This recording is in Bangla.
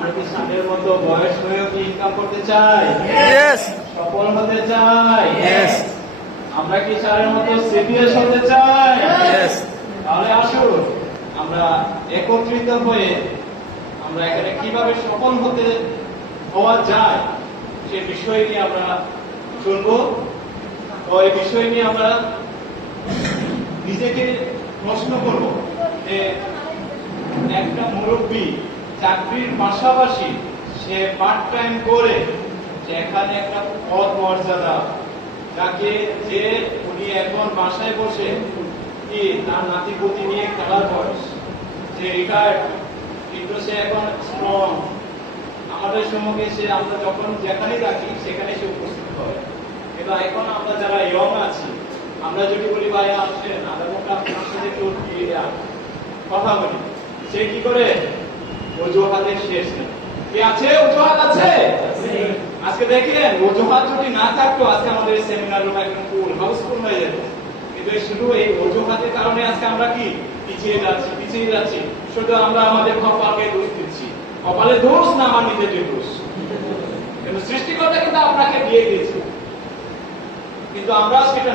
আমরা কি সাদের মতো বয়স হয়েও কি ইনকাম করতে চাই? Yes. সফল হতে চাই? Yes. আমরা কি সারের মতো সিপিএস হতে চাই? Yes. তাহলে আসুন আমরা একত্রিত হয়ে আমরা এখানে কিভাবে সফল হওয়া যায় সে বিষয় নিয়ে আমরা শুনবো। তো এই বিষয় নিয়ে আমরা নিজেকে প্রশ্ন করব যে একটা মুরব্বী চাকরির পাশাপাশি সে পার্ট টাইম করে যে এখানে একটা পদ মর্যাদা যাকে যে উনি এখন বাসায় বসে কি তার নাতিপুতি নিয়ে খেলার বয়স, যে রিটায়ার্ড কিন্তু সে এখন স্ট্রং, আমাদের সম্মুখে সে আমরা যখন যেখানেই রাখি সেখানে সে উপস্থিত হয়। কিন্তু এখন আমরা যারা ইয়ং আছি আমরা যদি বলি ভাই আসেন আপনার সাথে একটু কথা বলি, সে কি করে অজুহাতের শেষ নেই। কি আছে? অজুহাত আছে। আজকে দেখেন অজুহাত যদি না থাকতো আজকে আমাদের সেমিনার রুম একদম ফুল হাউসফুল হয়ে যেত, কিন্তু শুধু এই অজুহাতের কারণে আজকে আমরা কি পিছিয়ে যাচ্ছি। শুধু আমরা আমাদের কপালকে দোষ দিচ্ছি। কপালে দোষ না, আমার নিজের দোষ। কিন্তু সৃষ্টিকর্তা কিন্তু আপনাকে দিয়ে দিয়েছে, কিন্তু আমরা সেটা